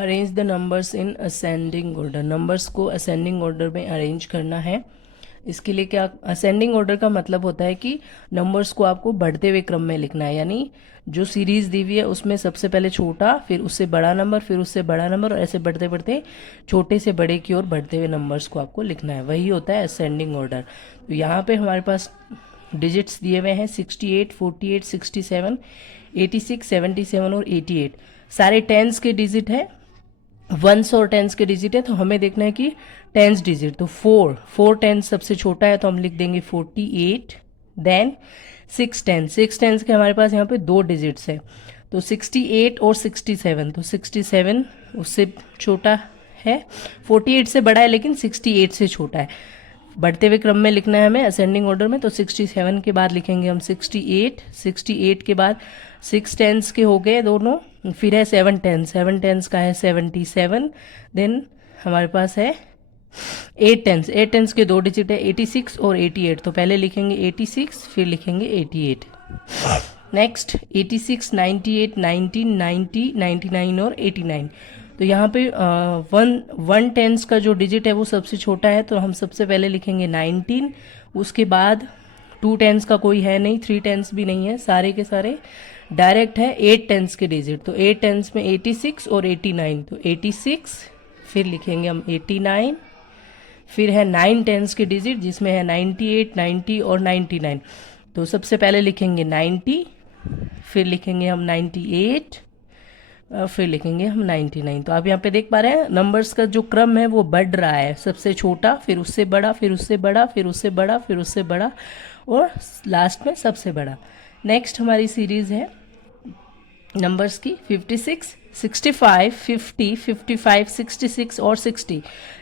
Arrange the numbers in ascending order. Numbers को ascending order में arrange करना है। इसके लिए क्या, असेंडिंग ऑर्डर का मतलब होता है कि नंबर्स को आपको बढ़ते हुए क्रम में लिखना है, यानी जो सीरीज दी हुई है उसमें सबसे पहले छोटा, फिर उससे बड़ा नंबर, फिर उससे बड़ा नंबर, और ऐसे बढ़ते बढ़ते छोटे से बड़े की ओर बढ़ते हुए नंबर्स को आपको लिखना है, वही होता है असेंडिंग ऑर्डर। तो यहाँ पे हमारे पास डिजिट्स दिए हुए हैं 68, 48, 67, 86, 77 और 88। सारे टेंस के डिजिट है, वंस और टेंस के डिजिट है, तो हमें देखना है कि टेंस डिजिट। तो फोर टेंस सबसे छोटा है तो हम लिख देंगे 48। देन सिक्स टेंस के हमारे पास यहाँ पे दो डिजिट्स है, तो 68 और 67, तो 67 उससे छोटा है, 48 से बड़ा है लेकिन 68 से छोटा है। बढ़ते हुए क्रम में लिखना है हमें असेंडिंग ऑर्डर में, तो 67 के बाद लिखेंगे हम 68, 68 के बाद 6 टेंस के हो गए दोनों, फिर है 7 टेंस का है 77। देन हमारे पास है 8 टेंस के दो डिजिट है 86 और 88, तो पहले लिखेंगे 86 फिर लिखेंगे 88। नेक्स्ट 86, 98, 19, 90, 99 और 89। तो यहाँ पे वन टेंस का जो डिजिट है वो सबसे छोटा है, तो हम सबसे पहले लिखेंगे 19। उसके बाद 2 टेंस का कोई है नहीं, 3 टेंस भी नहीं है, सारे के सारे डायरेक्ट है 8 टेंस के डिजिट। तो 8 टेंस में 86 और 89, तो 86 फिर लिखेंगे हम 89। फिर है 9 टेंस के डिजिट जिसमें है 98, 90 और 99, तो सबसे पहले लिखेंगे 90, फिर लिखेंगे हम 98 और फिर लिखेंगे हम 99। तो आप यहाँ पे देख पा रहे हैं नंबर्स का जो क्रम है वो बढ़ रहा है, सबसे छोटा, फिर उससे बड़ा, फिर उससे बड़ा, फिर उससे बड़ा, फिर उससे बड़ा, और लास्ट में सबसे बड़ा। नेक्स्ट हमारी सीरीज है नंबर्स की 56, 65, 50, 55, 66 और 60।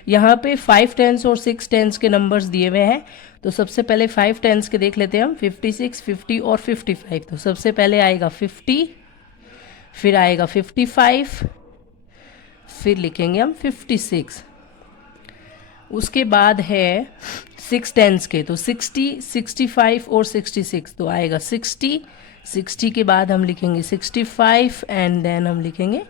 यहाँ पे 5 टेंस और 6 टेंस के नंबर्स दिए हुए हैं, तो सबसे पहले 5 टेंस के देख लेते हैं हम, 56, 50 और 55। तो सबसे पहले आएगा 50, फिर आएगा 55, फिर लिखेंगे हम 56। उसके बाद है 6 टेंस के, तो 60, 65 और 66, तो आएगा 60, 60 के बाद हम लिखेंगे 65 एंड देन हम लिखेंगे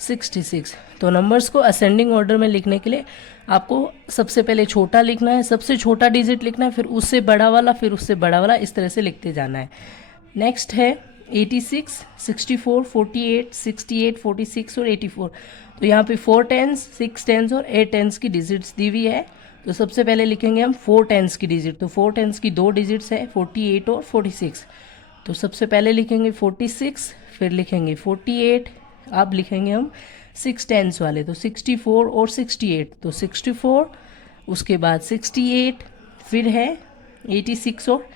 66। तो नंबर्स को असेंडिंग ऑर्डर में लिखने के लिए आपको सबसे पहले छोटा लिखना है, सबसे छोटा डिजिट लिखना है, फिर उससे बड़ा वाला, फिर उससे बड़ा वाला, इस तरह से लिखते जाना है। नेक्स्ट है 86, 64, 48, 68, 46 और 84। तो यहाँ पे 4 टेंस, 6 टेंस और 8 टेंस की डिजिट्स दी हुई है, तो सबसे पहले लिखेंगे हम 4 टेंस की डिजिट। तो 4 टेंस की दो डिजिट्स है 48 और 46, तो सबसे पहले लिखेंगे 46, फिर लिखेंगे 48, अब लिखेंगे हम 6 टेंस वाले, तो 64 और 68, तो 64, उसके बाद 68, फिर है 86 और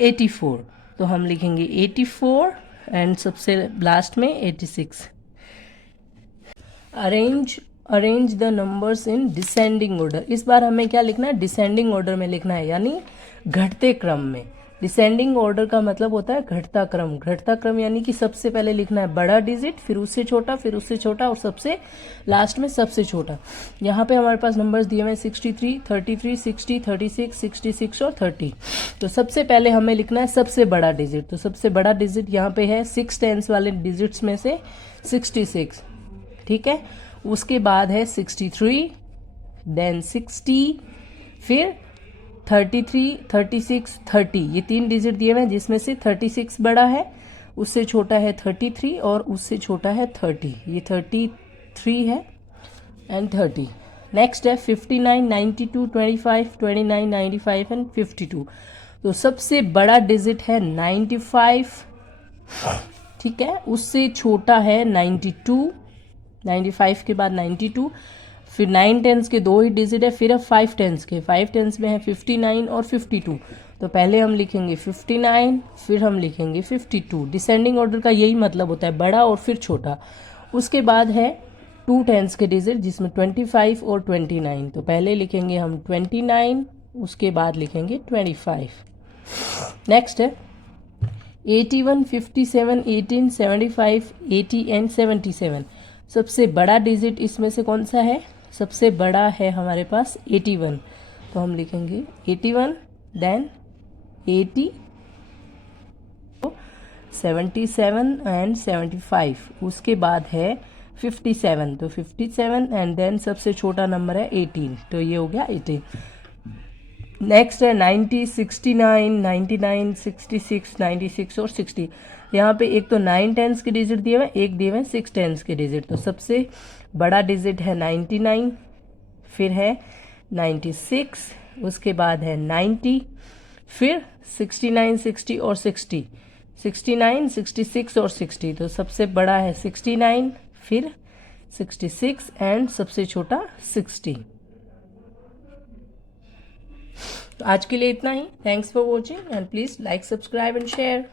84, तो हम लिखेंगे 84 एंड सबसे लास्ट में 86। Arrange the numbers in descending order. इस बार हमें क्या लिखना है, डिसेंडिंग ऑर्डर में लिखना है, यानी घटते क्रम में। डिसेंडिंग ऑर्डर का मतलब होता है घटता क्रम। घटता क्रम यानी कि सबसे पहले लिखना है बड़ा डिजिट, फिर उससे छोटा, फिर उससे छोटा, और सबसे लास्ट में सबसे छोटा। यहाँ पे हमारे पास नंबर्स दिए हुए हैं 63, 33, 60, 36, 66 और 30। तो सबसे पहले हमें लिखना है सबसे बड़ा डिजिट। तो सबसे बड़ा डिजिट यहाँ पे है 6 टेंस वाले डिजिट्स में से 66, ठीक है। उसके बाद है 63, देन 60, फिर 33, 36, 30, ये 3 डिजिट दिए हुए हैं जिसमें से 36 बड़ा है, उससे छोटा है 33 और उससे छोटा है 30, ये 33 है एंड 30। नेक्स्ट है 59, 92, 25, 29, 95 एंड 52। तो सबसे बड़ा डिजिट है 95, ठीक है, उससे छोटा है 92, 95 के बाद 92, फिर 9 टेंस के दो ही डिजिट है, फिर अब 5 टेंस के, 5 टेंस में है 59 और 52। तो पहले हम लिखेंगे 59, फिर हम लिखेंगे 52। डिसेंडिंग ऑर्डर का यही मतलब होता है, बड़ा और फिर छोटा। उसके बाद है 2 टेंस के डिजिट जिसमें 25 और 29, तो पहले लिखेंगे हम 29, उसके बाद लिखेंगे 25। नेक्स्ट है 81, 57, 18, 75, 80 एंड 77। सबसे बड़ा डिजिट इसमें से कौन सा है, सबसे बड़ा है हमारे पास 81, तो हम लिखेंगे 81, देन 80, 77 एंड 75। उसके बाद है 57, तो 57 एंड देन सबसे छोटा नंबर है 18, तो ये हो गया 18। नेक्स्ट है 90, 69, 99, 66, 96 और 60। यहाँ पे एक तो 9 टेंस के डिजिट दिए हुए, एक दिए हुए 6 टेंस के डिजिट। तो सबसे बड़ा डिजिट है 99, फिर है 96, उसके बाद है 90, फिर 69, 60 और 60, 69, 66 और 60। तो सबसे बड़ा है 69, फिर 66 एंड सबसे छोटा 60। तो आज के लिए इतना ही। Thanks for watching and please like, subscribe and share.